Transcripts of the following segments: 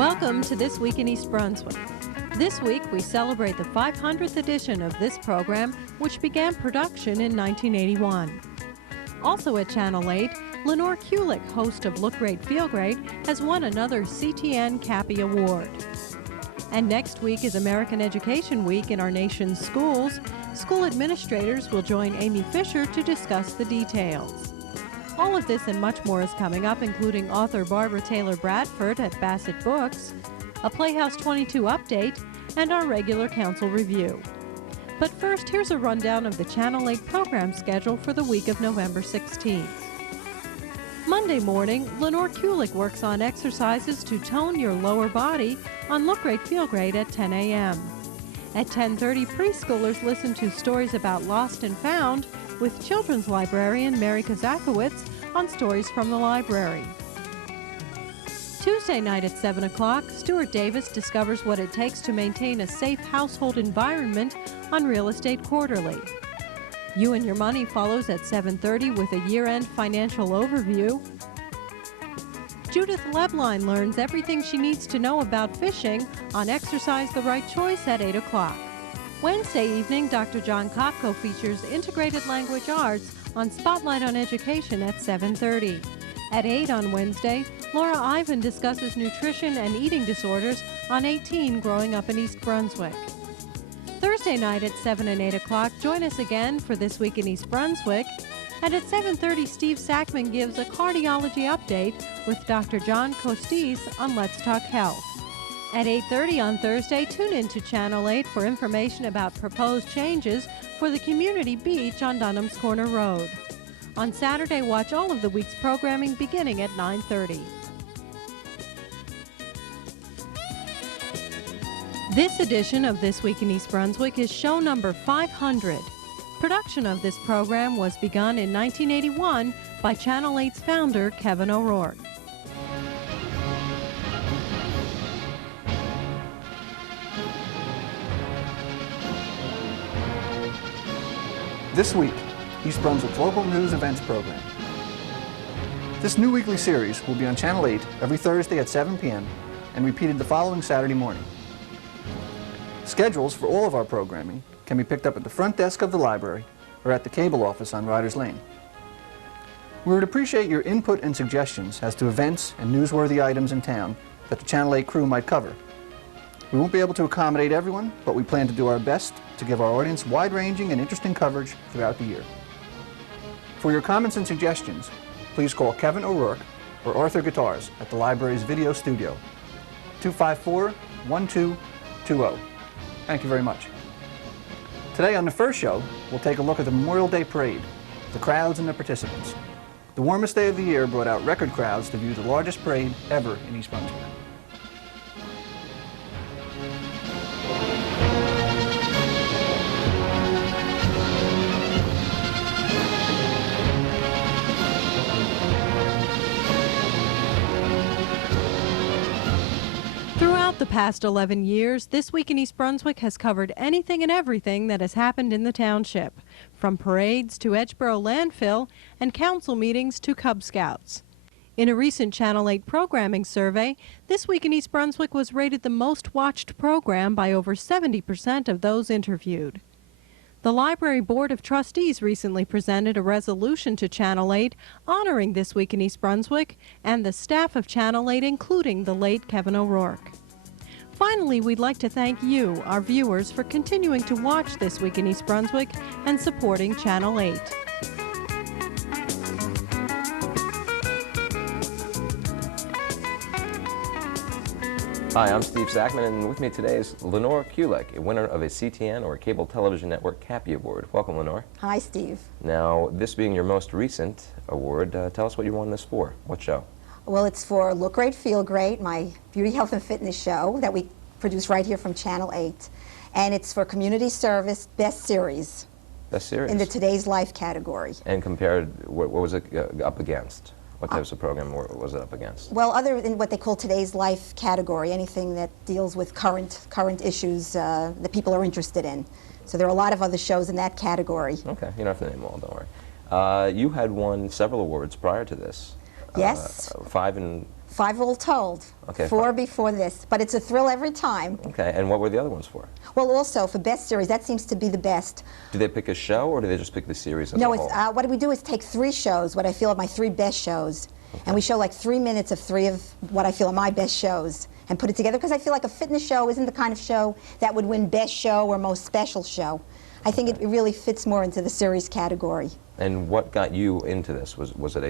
Welcome to This Week in East Brunswick. This week we celebrate the 500th edition of this program, which began production in 1981. Also at Channel 8, Lenore Kulek, host of Look Great, Feel Great, has won another CTN Cappy Award. And next week is American Education Week in our nation's schools. School administrators will join Amy Fisher to discuss the details. All of this and much more is coming up, including author Barbara Taylor Bradford at Bassett Books, a Playhouse 22 update, and our regular council review. But first, here's a rundown of the Channel 8 program schedule for the week of November 16th. Monday morning, Lenore Kulek works on exercises to tone your lower body on Look Great, Feel Great at 10 a.m. At 10:30, preschoolers listen to stories about lost and found with children's librarian Mary Kazakowicz on Stories from the Library. Tuesday night at 7 o'clock, Stuart Davis discovers what it takes to maintain a safe household environment on Real Estate Quarterly. You and Your Money follows at 7:30 with a year-end financial overview. Judith Lebline learns everything she needs to know about fishing on Exercise the Right Choice at 8 o'clock. Wednesday evening, Dr. John Kopko features Integrated Language Arts on Spotlight on Education at 7:30. At 8 on Wednesday, Laura Ivan discusses nutrition and eating disorders on 18 Growing Up in East Brunswick. Thursday night at 7 and 8 o'clock, join us again for This Week in East Brunswick. And at 7:30, Steve Sackman gives a cardiology update with Dr. John Costis on Let's Talk Health. At 8:30 on Thursday, tune in to Channel 8 for information about proposed changes for the community beach on Dunham's Corner Road. On Saturday, watch all of the week's programming beginning at 9:30. This edition of This Week in East Brunswick is show number 500. Production of this program was begun in 1981 by Channel 8's founder, Kevin O'Rourke. This week, East Brunswick's local news events program. This new weekly series will be on Channel 8 every Thursday at 7 p.m. and repeated the following Saturday morning. Schedules for all of our programming can be picked up at the front desk of the library or at the cable office on Riders Lane. We would appreciate your input and suggestions as to events and newsworthy items in town that the Channel 8 crew might cover. We won't be able to accommodate everyone, but we plan to do our best to give our audience wide-ranging and interesting coverage throughout the year. For your comments and suggestions, please call Kevin O'Rourke or Arthur Guitars at the library's video studio, 254-1220. Thank you very much. Today on the first show, we'll take a look at the Memorial Day Parade, the crowds and the participants. The warmest day of the year brought out record crowds to view the largest parade ever in East Brunswick. Throughout the past 11 years, This Week in East Brunswick has covered anything and everything that has happened in the township, from parades to Edgeboro landfill and council meetings to Cub Scouts. In a recent Channel 8 programming survey, This Week in East Brunswick was rated the most watched program by over 70% of those interviewed. The Library Board of Trustees recently presented a resolution to Channel 8 honoring This Week in East Brunswick and the staff of Channel 8, including the late Kevin O'Rourke. Finally, we'd like to thank you, our viewers, for continuing to watch This Week in East Brunswick and supporting Channel 8. Hi, I'm Steve Sackman, and with me today is Lenore Kulek, a winner of a CTN or Cable Television Network Cappy Award. Welcome, Lenore. Hi, Steve. Now, this being your most recent award, tell us what you won this for. What show? Well, it's for Look Great, Feel Great, my beauty, health, and fitness show that we produce right here from Channel 8. And it's for Community Service Best Series. Best Series? In the Today's Life category. And compared, what was it up against? What types of program was it up against? Well, other than what they call Today's Life category, anything that deals with current issues that people are interested in. So there are a lot of other shows in that category. Okay, you don't have to name them all, don't worry. You had won several awards prior to this. Yes. 5 all told. Okay, 4 5. before this, but it's a thrill every time. Okay, and what were the other ones for? Well, also for best series, that seems to be the best. Do they pick a show, or do they just pick the series as No, a it's, whole? what we do is take 3 shows, what I feel are my 3 best shows, and we show like 3 minutes of 3 of what I feel are my best shows, and put it together, because I feel like a fitness show isn't the kind of show that would win best show or most special show. I think it really fits more into the series category. And what got you into this? Was it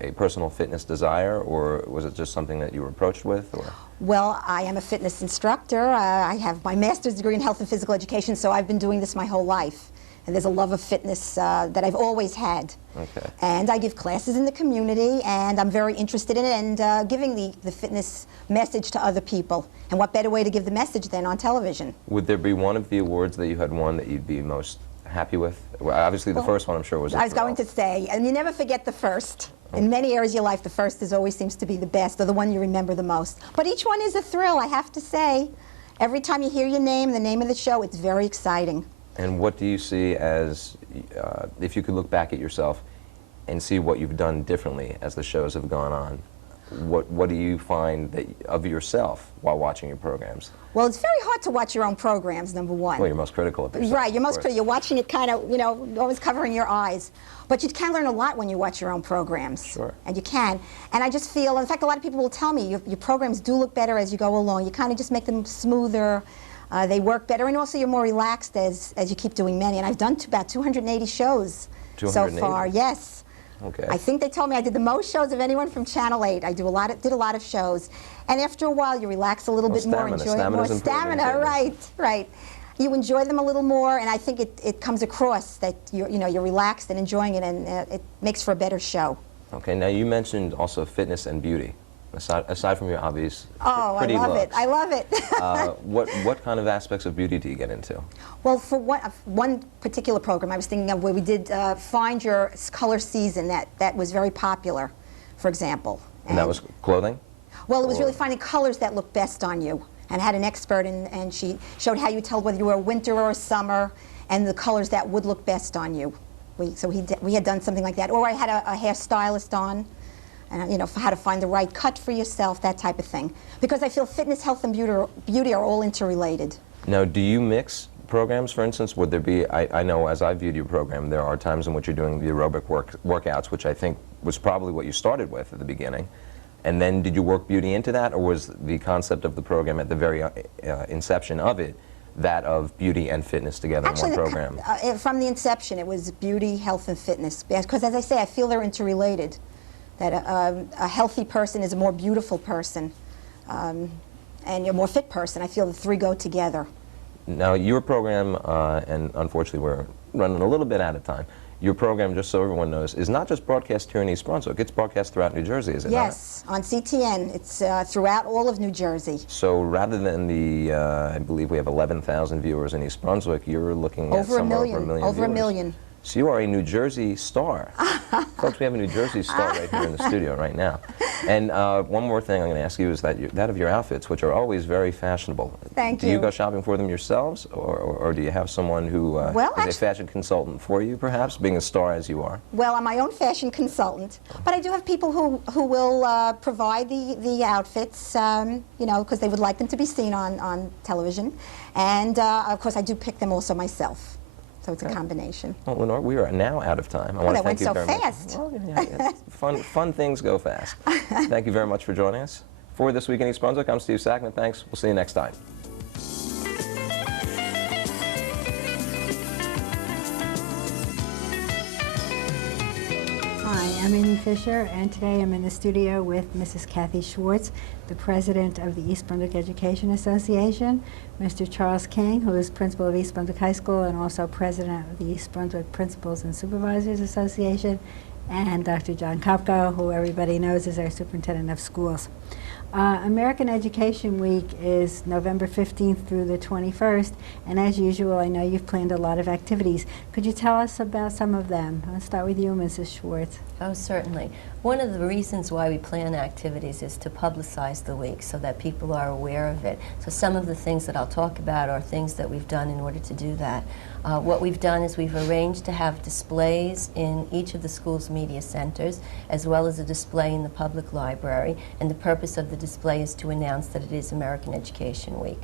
a personal fitness desire, or was it just something that you were approached with? Or? Well, I am a fitness instructor. I have my master's degree in health and physical education, so I've been doing this my whole life. And there's a love of fitness that I've always had. Okay. And I give classes in the community, and I'm very interested in it, and giving the fitness message to other people. And what better way to give the message than on television? Would there be one of the awards that you had won that you'd be most happy with? Well, obviously the first one, I'm sure, was I was going to say, and you never forget the first. In many areas of your life, the first always seems to be the best, or the one you remember the most. But each one is a thrill, I have to say. Every time you hear your name, the name of the show, it's very exciting. And what do you see as, if you could look back at yourself and see what you've done differently as the shows have gone on, what do you find that, of yourself while watching your programs? Well, it's very hard to watch your own programs, number one. Well, you're most critical of yourself. Right, you're most of critical. You're watching it kind of, you know, always covering your eyes. But you can learn a lot when you watch your own programs. Sure. And you can. And I just feel, in fact, a lot of people will tell me, your programs do look better as you go along. You kind of just make them smoother. They work better, and also you're more relaxed as you keep doing many. And I've done about 280 shows 280? so far. Yes. Okay. I think they told me I did the most shows of anyone from Channel 8. I did a lot of shows, and after a while you relax a little bit more, enjoy more stamina. Right. You enjoy them a little more, and I think it comes across that you're relaxed and enjoying it, and it makes for a better show. Okay. Now you mentioned also fitness and beauty. Aside from your obvious pretty I love looks, it. I love it. what kind of aspects of beauty do you get into? Well, for one particular program I was thinking of, where we did Find Your Color Season, that was very popular, for example. And that was clothing? Well, it was really finding colors that look best on you, and had an expert, and she showed how you tell whether you were a winter or a summer, and the colors that would look best on you. We had done something like that. Or I had a hairstylist on, and for how to find the right cut for yourself, that type of thing. Because I feel fitness, health, and beauty are all interrelated. Now, do you mix programs, for instance? Would there be, I know as I viewed your program, there are times in which you're doing the aerobic workouts, which I think was probably what you started with at the beginning. And then did you work beauty into that, or was the concept of the program at the very inception of it that of beauty and fitness together in one program? From the inception, it was beauty, health, and fitness. Because as I say, I feel they're interrelated. That a healthy person is a more beautiful person, and you're a more fit person. I feel the 3 go together. Now, your program, and unfortunately we're running a little bit out of time, your program, just so everyone knows, is not just broadcast here in East Brunswick. It's broadcast throughout New Jersey, is it not? Yes, on CTN. It's throughout all of New Jersey. So rather than the, I believe we have 11,000 viewers in East Brunswick, you're looking at somewhere over a million Over viewers. a million. So you are a New Jersey star. Folks, we have a New Jersey star right here in the studio right now. And one more thing I'm going to ask you is that of your outfits, which are always very fashionable. Thank you. Do you go shopping for them yourselves, or do you have someone who is a fashion consultant for you, perhaps, being a star as you are? Well, I'm my own fashion consultant, but I do have people who will provide the outfits, because they would like them to be seen on television. And, of course, I do pick them also myself. So it's a combination. Well, Lenore, we are now out of time. I want to thank you very much. That went so fast. Well, fun things go fast. Thank you very much for joining us. For This Week in East Brunswick, I'm Steve Sackman. Thanks. We'll see you next time. Hi, I'm Amy Fisher, and today I'm in the studio with Mrs. Kathy Schwartz, the president of the East Brunswick Education Association, Mr. Charles King, who is principal of East Brunswick High School and also president of the East Brunswick Principals and Supervisors Association, and Dr. John Kopko, who everybody knows is our superintendent of schools. American Education Week is November 15th through the 21st, and as usual, I know you've planned a lot of activities. Could you tell us about some of them? I'll start with you, Mrs. Schwartz. Oh, certainly. One of the reasons why we plan activities is to publicize the week so that people are aware of it. So some of the things that I'll talk about are things that we've done in order to do that. What we've done is we've arranged to have displays in each of the school's media centers, as well as a display in the public library, and the purpose of the display is to announce that it is American Education Week.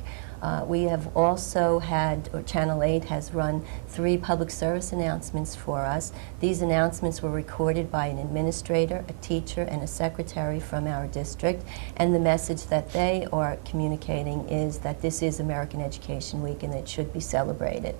We have also had, or Channel 8 has run 3 public service announcements for us. These announcements were recorded by an administrator, a teacher, and a secretary from our district, and the message that they are communicating is that this is American Education Week and it should be celebrated.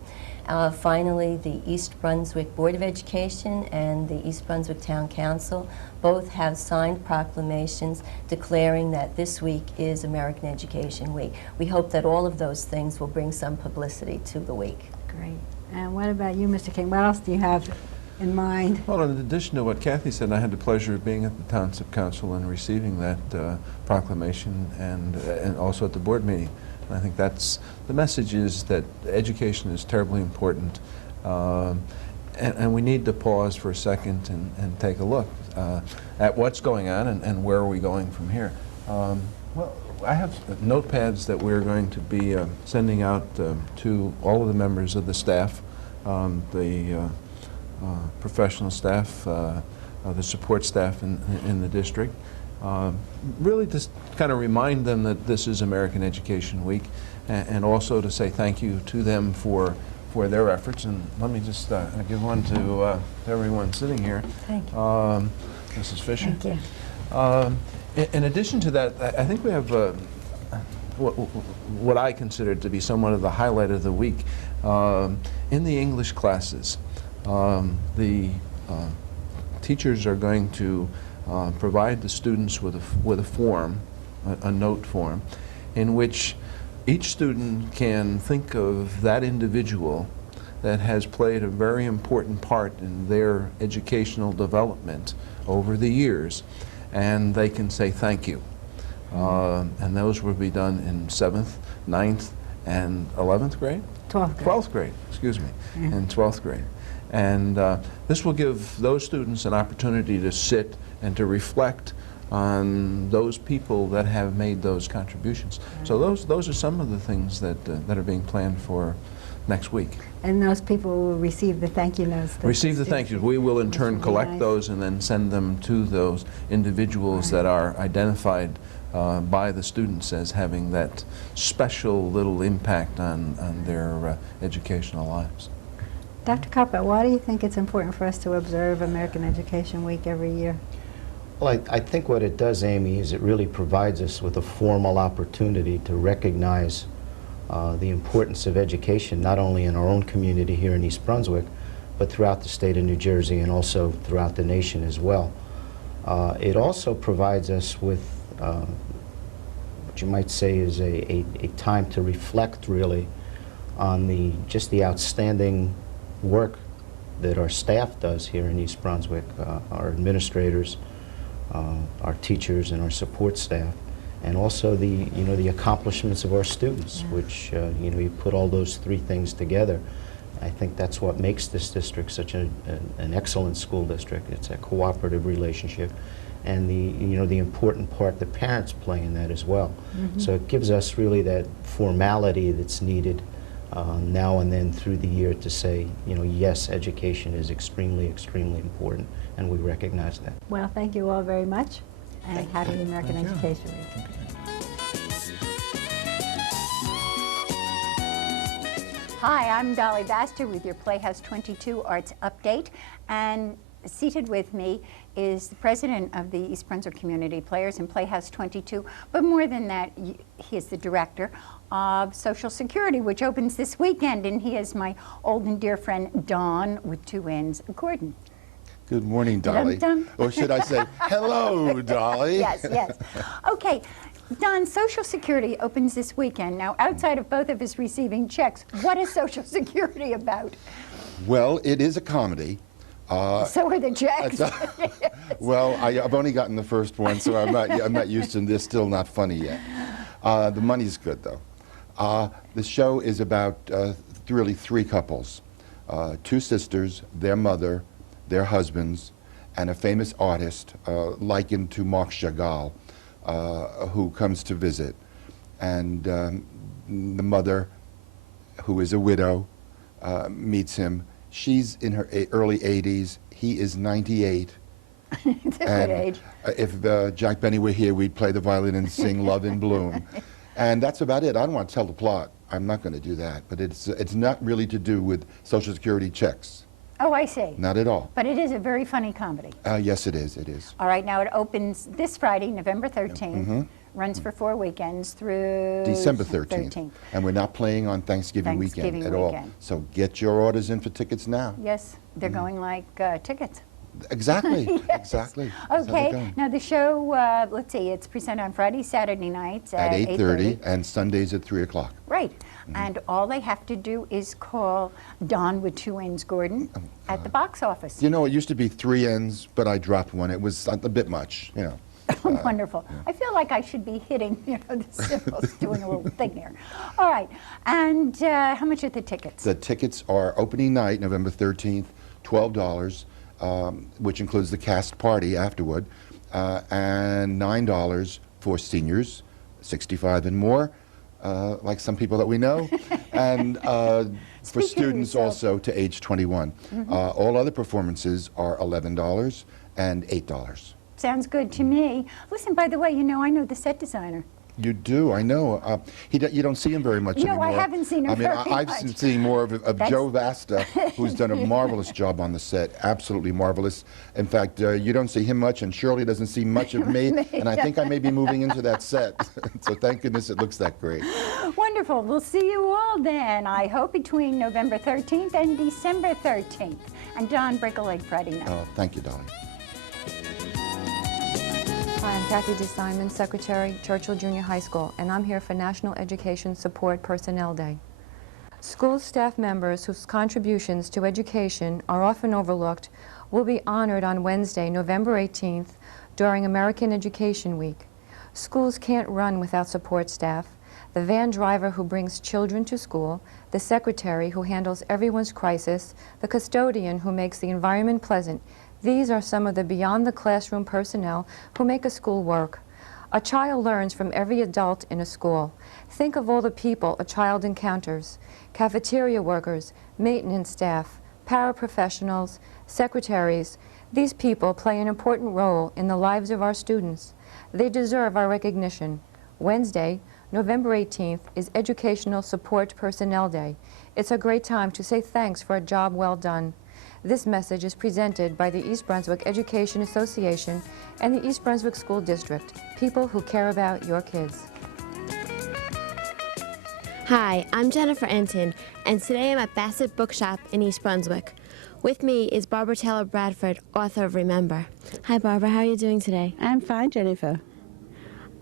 Finally, the East Brunswick Board of Education and the East Brunswick Town Council both have signed proclamations declaring that this week is American Education Week. We hope that all of those things will bring some publicity to the week. Great. And what about you, Mr. King? What else do you have in mind? Well, in addition to what Kathy said, I had the pleasure of being at the Township Council and receiving that proclamation and also at the board meeting. And I think that's, the message is that education is terribly important. And we need to pause for a second and take a look at what's going on and where are we going from here. Well, I have notepads that we're going to be sending out to all of the members of the staff, the professional staff, the support staff in the district. Really just kind of remind them that this is American Education Week, and also to say thank you to them for their efforts. And let me just give one to everyone sitting here. Thank you. Mrs. Fisher. Thank you. In addition to that, I think we have what I consider to be somewhat of the highlight of the week. In the English classes, the teachers are going to provide the students with a form, a note form, in which each student can think of that individual that has played a very important part in their educational development over the years, and they can say thank you. And those will be done in 7th, 9th, and 11th grade? 12th grade. 12th grade, excuse me, in 12th grade. And this will give those students an opportunity to sit and to reflect on those people that have made those contributions. So those are some of the things that are being planned for next week. And those people will receive the thank you notes. Receive the thank yous. We will in turn collect nice. those and then send them to those individuals that are identified by the students as having that special little impact on their educational lives. Dr. Koppel, why do you think it's important for us to observe American Education Week every year? Well, I think what it does, Amy, is it really provides us with a formal opportunity to recognize the importance of education, not only in our own community here in East Brunswick, but throughout the state of New Jersey and also throughout the nation as well. It also provides us with what you might say is a time to reflect really on just the outstanding work that our staff does here in East Brunswick, our administrators, our teachers, and our support staff, and also the accomplishments of our students, which you put all those 3 things together. I think that's what makes this district such an excellent school district. It's a cooperative relationship, and the important part the parents play in that as well. So it gives us really that formality that's needed now and then through the year to say, yes, education is extremely, extremely important, and we recognize that. Well, thank you all very much, and happy American Education Week. Hi, I'm Dolly Baster with your Playhouse 22 Arts Update, and seated with me is the president of the East Brunswick Community Players in Playhouse 22, but more than that, he is the director of Social Security, which opens this weekend, and he is my old and dear friend, Don, with 2 N's, Gordon. Good morning, Dolly. Dum-dum. Or should I say, hello, Dolly? Yes, yes. Okay, Don, Social Security opens this weekend. Now, outside of both of us receiving checks, what is Social Security about? Well, it is a comedy. So are the checks. Well, I've only gotten the first one, so I'm not used to this. Still not funny yet. The money's good, though. The show is about really 3 couples, 2 sisters, their mother, their husbands, and a famous artist likened to Marc Chagall, who comes to visit. And the mother, who is a widow, meets him. She's in her early 80s. He is 98. It's a good age. If Jack Benny were here, we'd play the violin and sing Love in Bloom. And that's about it. I don't want to tell the plot. I'm not going to do that. But it's not really to do with Social Security checks. Oh, I see. Not at all. But it is a very funny comedy. Yes, it is. It is. All right, now it opens this Friday, November 13th. Runs for 4 weekends through December 13th. And we're not playing on Thanksgiving weekend at all. So get your orders in for tickets now. Yes, they're going like tickets. Exactly. Yes. Exactly. That's how they're Okay, going. now the show, let's see, it's presented on Friday, Saturday nights At 8:30 and Sundays at 3 o'clock. Right, and all they have to do is call Don with 2 N's Gordon at the box office. You know, it used to be 3 N's, but I dropped one. It was a bit much, you know. Wonderful. I feel like I should be hitting, the cymbals, doing a little thing here. All right, and how much are the tickets? The tickets are opening night, November 13th, $12, which includes the cast party afterward, and $9 for seniors, 65 and more, like some people that we know, and for students also to age 21. All other performances are $11 and $8. Sounds good to me. Listen, by the way, I know the set designer. You do, I know. You don't see him very much anymore. No, I haven't seen him very I've much. been seeing more of Joe Vasta, who's done a marvelous job on the set, absolutely marvelous. In fact, you don't see him much, and Shirley doesn't see much of me, and I think I may be moving into that set. So thank goodness it looks that great. Wonderful. We'll see you all then, I hope, between November 13th and December 13th. And Don, break a leg Friday night. Oh, thank you, Dolly. Hi, I'm Kathy DeSimon, Secretary, Churchill Junior High School, and I'm here for National Education Support Personnel Day. School staff members whose contributions to education are often overlooked will be honored on Wednesday, November 18th, during American Education Week. Schools can't run without support staff, the van driver who brings children to school, the secretary who handles everyone's crisis, the custodian who makes the environment pleasant. These are some of the beyond the classroom personnel who make a school work. A child learns from every adult in a school. Think of all the people a child encounters: cafeteria workers, maintenance staff, paraprofessionals, secretaries. These people play an important role in the lives of our students. They deserve our recognition. Wednesday, November 18th, is Educational Support Personnel Day. It's a great time to say thanks for a job well done. This message is presented by the East Brunswick Education Association and the East Brunswick School District, people who care about your kids. Hi, I'm Jennifer Enton, and today I'm at Bassett Bookshop in East Brunswick. With me is Barbara Taylor Bradford, author of Remember. Hi, Barbara. How are you doing today? I'm fine, Jennifer.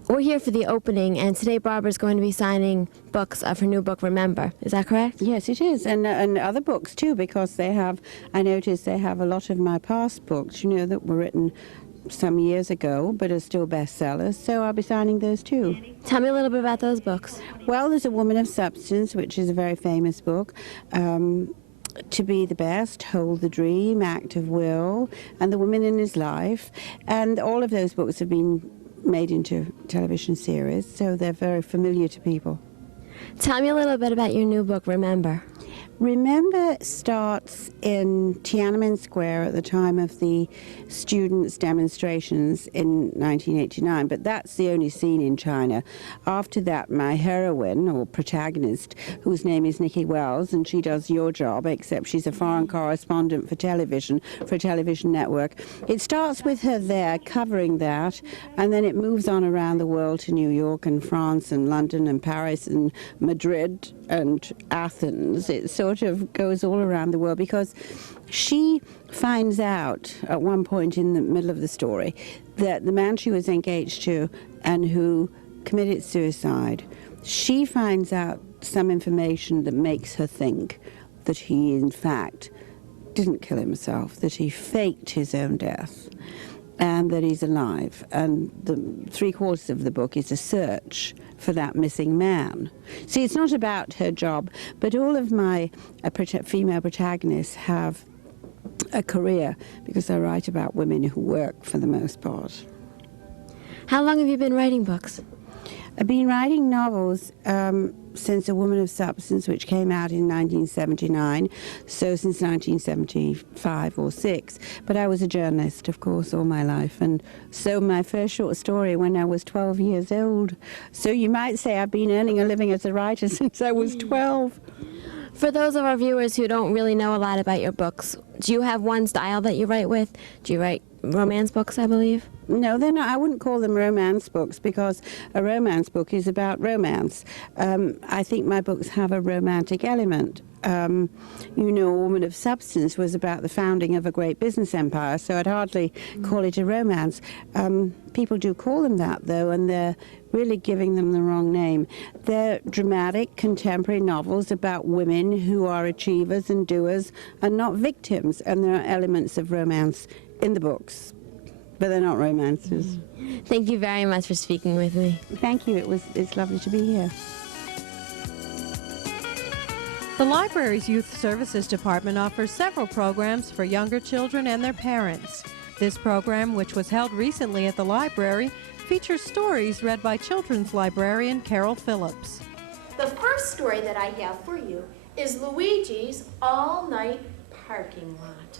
We're here for the opening, and today Barbara's going to be signing books of her new book, Remember. Is that correct? Yes, it is, and other books too, because they have, I noticed they have a lot of my past books, that were written some years ago, but are still bestsellers, so I'll be signing those too. Tell me a little bit about those books. Well, there's A Woman of Substance, which is a very famous book. To Be the Best, Hold the Dream, Act of Will, and The Woman in His Life, and all of those books have been made into television series, so they're very familiar to people. Tell me a little bit about your new book, Remember. Remember starts in Tiananmen Square at the time of the students' demonstrations in 1989, but that's the only scene in China. After that, my heroine, or protagonist, whose name is Nikki Wells, and she does your job, except she's a foreign correspondent for television, for a television network. It starts with her there, covering that, and then it moves on around the world to New York and France and London and Paris and Madrid and Athens. It sort of goes all around the world because she finds out at one point in the middle of the story that the man she was engaged to and who committed suicide, she finds out some information that makes her think that he in fact didn't kill himself, that he faked his own death, and that he's alive. And the 3/4 of the book is a search for that missing man. See, it's not about her job, but all of my female protagonists have a career because I write about women who work for the most part. How long have you been writing books? I've been writing novels since A Woman of Substance, which came out in 1979, so since 1975 or 6. But I was a journalist, of course, all my life, and so my first short story when I was 12 years old. So you might say I've been earning a living as a writer since I was 12. For those of our viewers who don't really know a lot about your books, do you have one style that you write with? Do you write romance books, I believe? No, they're not. I wouldn't call them romance books because a romance book is about romance. I think my books have a romantic element. You know, A Woman of Substance was about the founding of a great business empire, so I'd hardly call it a romance. People do call them that, though, and they're really giving them the wrong name. They're dramatic, contemporary novels about women who are achievers and doers and not victims, and there are elements of romance in the books, but they're not romances. Thank you very much for speaking with me. Thank you. It's lovely to be here. The library's Youth Services Department offers several programs for younger children and their parents. This program, which was held recently at the library, features stories read by children's librarian Carol Phillips. The first story that I have for you is Luigi's all-night parking lot.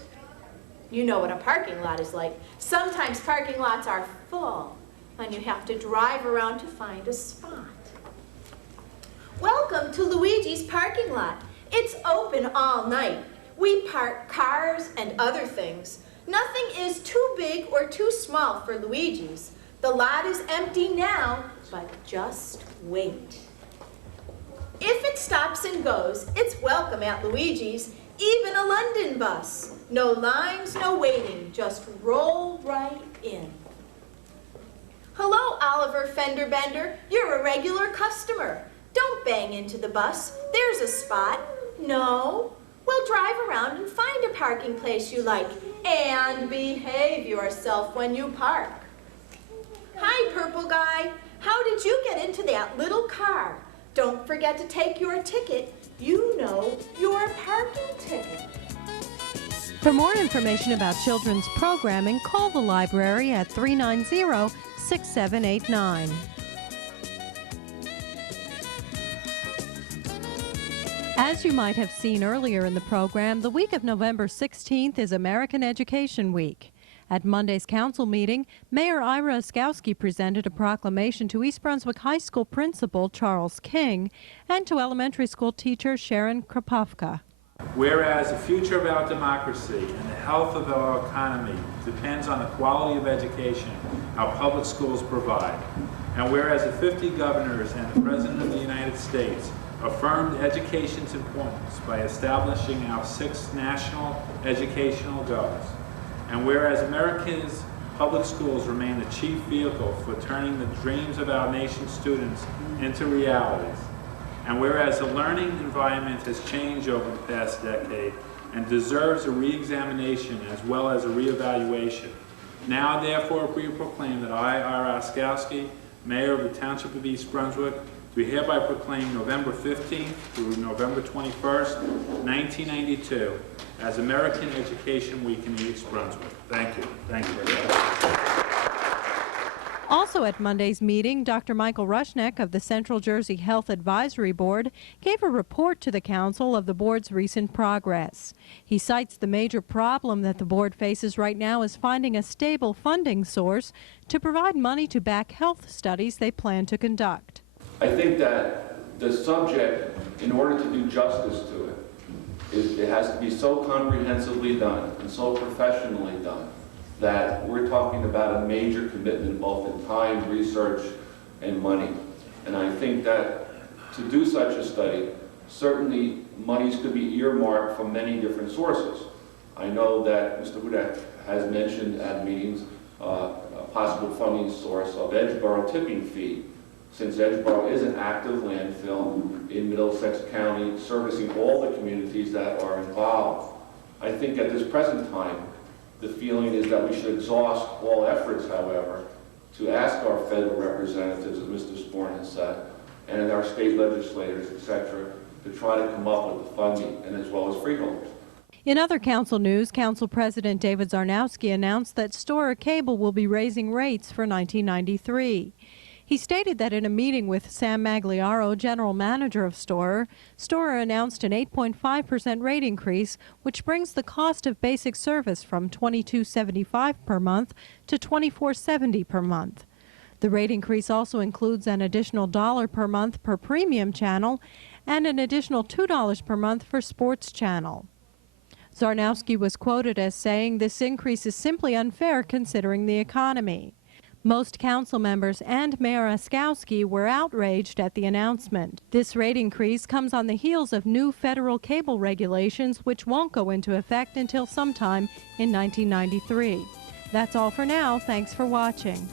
You know what a parking lot is like. Sometimes parking lots are full, and you have to drive around to find a spot. Welcome to Luigi's parking lot. It's open all night. We park cars and other things. Nothing is too big or too small for Luigi's. The lot is empty now, but just wait. If it stops and goes, it's welcome at Luigi's, even a London bus. No lines, no waiting, just roll right in. Hello, Oliver Fenderbender. You're a regular customer. Don't bang into the bus. There's a spot. No. We'll drive around and find a parking place you like. And behave yourself when you park. Hi, purple guy. How did you get into that little car? Don't forget to take your ticket. You know your parking ticket. For more information about children's programming, call the library at 390-6789. As you might have seen earlier in the program, the week of November 16th is American Education Week. At Monday's council meeting, Mayor Ira Oskowski presented a proclamation to East Brunswick High School Principal Charles King and to elementary school teacher Sharon Kropofka. Whereas the future of our democracy and the health of our economy depends on the quality of education our public schools provide, and whereas the 50 governors and the President of the United States affirmed education's importance by establishing our 6 national educational goals, and whereas America's public schools remain the chief vehicle for turning the dreams of our nation's students into realities, and whereas the learning environment has changed over the past decade and deserves a re-examination as well as a re-evaluation, now therefore we proclaim that I, Ira Oskowski, Mayor of the Township of East Brunswick, do hereby proclaim November 15th through November 21st, 1992 as American Education Week in East Brunswick. Thank you. Thank you very much. Also at Monday's meeting, Dr. Michael Rushneck of the Central Jersey Health Advisory Board gave a report to the council of the board's recent progress. He cites the major problem that the board faces right now is finding a stable funding source to provide money to back health studies they plan to conduct. I think that the subject, in order to do justice to it, it has to be so comprehensively done and so professionally done that we're talking about a major commitment both in time, research, and money. And I think that to do such a study, certainly monies could be earmarked from many different sources. I know that Mr. Kulek has mentioned at meetings a possible funding source of Edgeboro tipping fee, since Edgeboro is an active landfill in Middlesex County servicing all the communities that are involved. I think at this present time, the feeling is that we should exhaust all efforts, however, to ask our federal representatives, as Mr. Sporn has said, and our state legislators, etc., to try to come up with the funding, and as well as freeholders. In other council news, Council President David Zarnowski announced that Storer Cable will be raising rates for 1993. He stated that in a meeting with Sam Magliaro, general manager of Storer, Storer announced an 8.5% rate increase, which brings the cost of basic service from $22.75 per month to $24.70 per month. The rate increase also includes an additional $1 per month per premium channel and an additional $2 per month for sports channel. Zarnowski was quoted as saying, "This increase is simply unfair considering the economy." Most council members and Mayor Oskowski were outraged at the announcement. This rate increase comes on the heels of new federal cable regulations, which won't go into effect until sometime in 1993. That's all for now. Thanks for watching.